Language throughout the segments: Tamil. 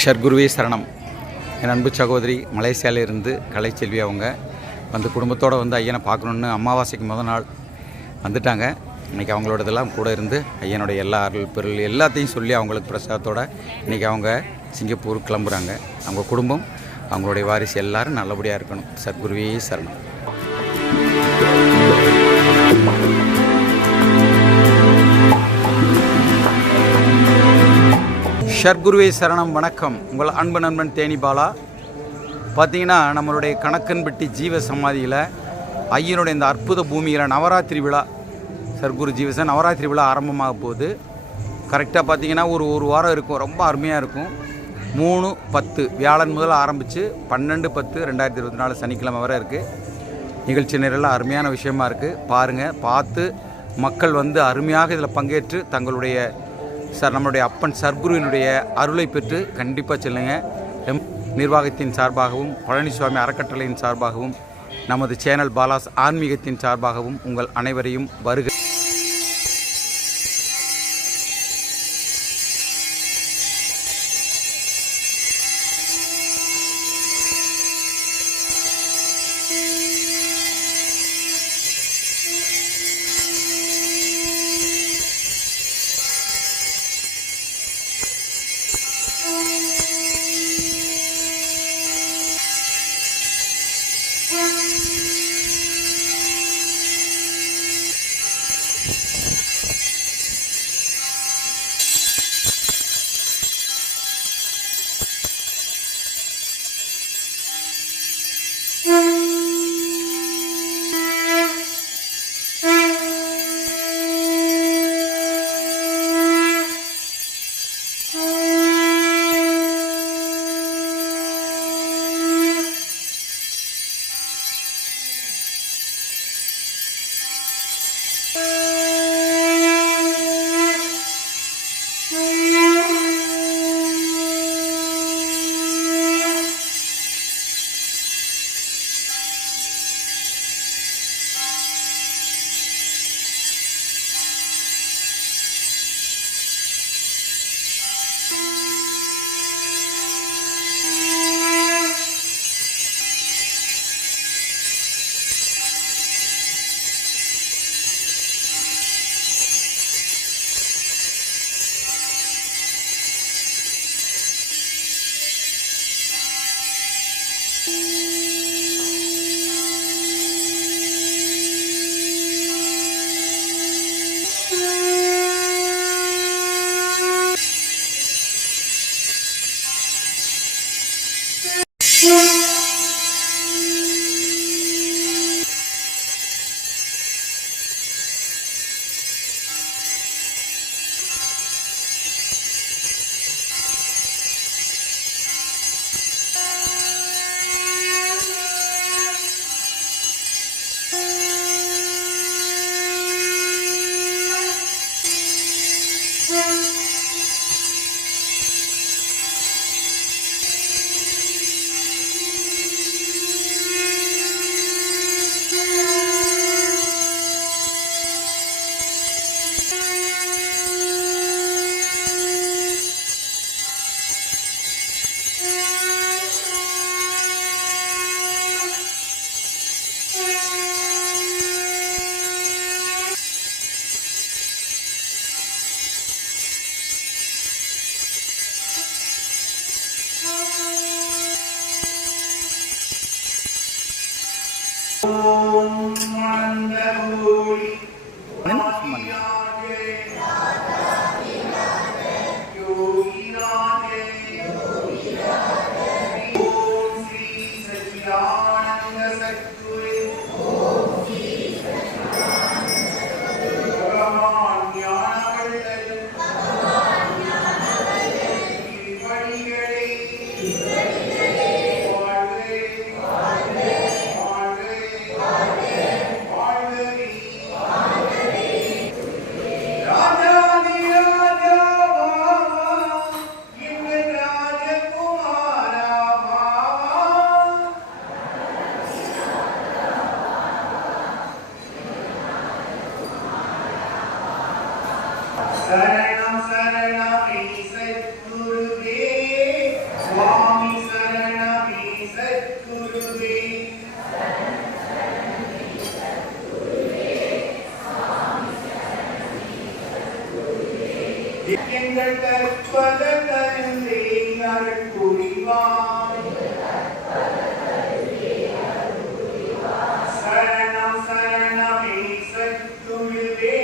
ஷர்குருவே சரணம். என் அன்பு சகோதரி மலேசியாவிலிருந்து கலைச்செல்வி அவங்க வந்து குடும்பத்தோடு வந்து ஐயனை பார்க்கணுன்னு அமாவாசைக்கு முதல் நாள் வந்துட்டாங்க. இன்றைக்கி அவங்களோட இதெல்லாம் கூட இருந்து ஐயனுடைய எல்லா அருள் பொருள் எல்லாத்தையும் சொல்லி அவங்களுக்கு பிரசாதத்தோடு இன்றைக்கி அவங்க சிங்கப்பூர் கிளம்புறாங்க. அவங்க குடும்பம் அவங்களுடைய வாரிசு எல்லோரும் நல்லபடியாக இருக்கணும். சத்குருவே சரணம். ஷர்குருவே சரணம். வணக்கம். உங்கள் அன்பு நண்பன் தேனி பாலா. பார்த்தீங்கன்னா நம்மளுடைய கணக்கன்பட்டி ஜீவ சமாதியில் ஐயனுடைய இந்த அற்புத பூமியில் நவராத்திரி விழா, சர்க்குரு ஜீவச நவராத்திரி விழா ஆரம்பமாக போகுது. கரெக்டாக பார்த்தீங்கன்னா ஒரு வாரம் இருக்கும். ரொம்ப அருமையாக இருக்கும். 3/10 வியாழன் முதல் ஆரம்பித்து 12/10/2024 சனிக்கிழமை வரை இருக்குது. நிகழ்ச்சி நேரெல்லாம் அருமையான விஷயமா இருக்குது. பாருங்கள், பார்த்து மக்கள் வந்து அருமையாக இதில் பங்கேற்று தங்களுடைய நம்மளுடைய அப்பன் சர்க்குருவினுடைய அருளை பெற்று கண்டிப்பாக செல்லுங்க. நிர்வாகத்தின் சார்பாகவும் பழனிசுவாமி அறக்கட்டளையின் சார்பாகவும் நமது சேனல் பாலாஸ் ஆன்மீகத்தின் சார்பாகவும் உங்கள் அனைவரையும் வருக. சரணம் சரணம் சத்குருவே சுவாமி சரணமே சத்குருவே. எங்கள் கற்பக கருந்தே அருள் புரிவாய். சரணம் சரணமே சத்குருவே.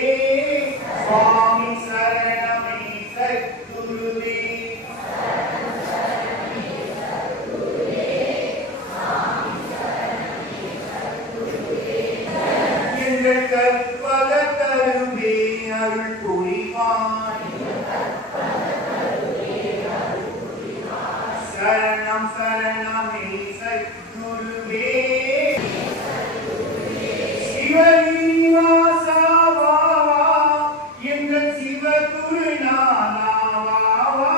சுவாமி சரணமே சத்குருவே. எங்கள் கற்பக கருந்தே அருள் புரிவாய். சரணம் சரணமே சத்குருவே. சிவனிவாசா வா வா, எங்கள் சிவகுருநாதா வா வா.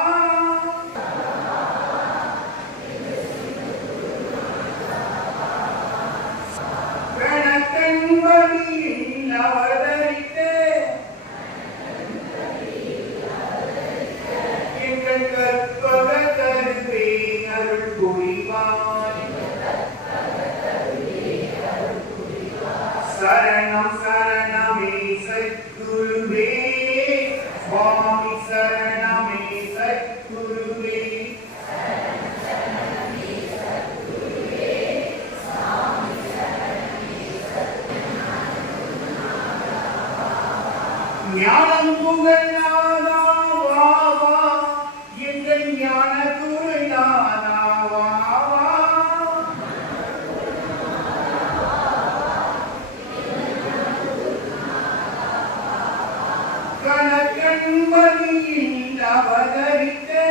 கணக்கன்பதியில் அவதரித்து எங்கள் கற்பக கருவே அருள் புரிவாய். சரணம் சரணமே சத்குருவே. சுவாமி சரணமே சத்குருவே. ஞானம் புகழாதா வா வா, எங்கள் ஞான குருநாதா வா வா. கணக்கன்பதியில் அவதரித்து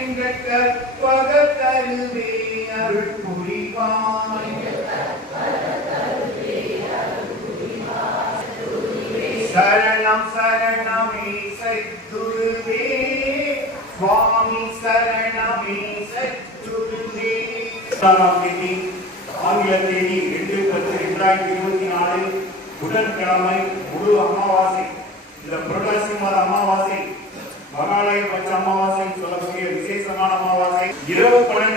எங்கள் கற்பக கருவே அருள் புரிவாய். சரணம் சரணமே சத்குருவே. சுவாமி சரணமே சத்குருவே. ஆங்கில தேதி 8/10/2024 புதன்கிழமை முழு அமாவாசை. இந்த புரட்டாசி மாத அமாவாசை மகாலய பட்ச அமாவாசை சொல்லக்கூடிய விசேஷமான அமாவாசை. இரவு 12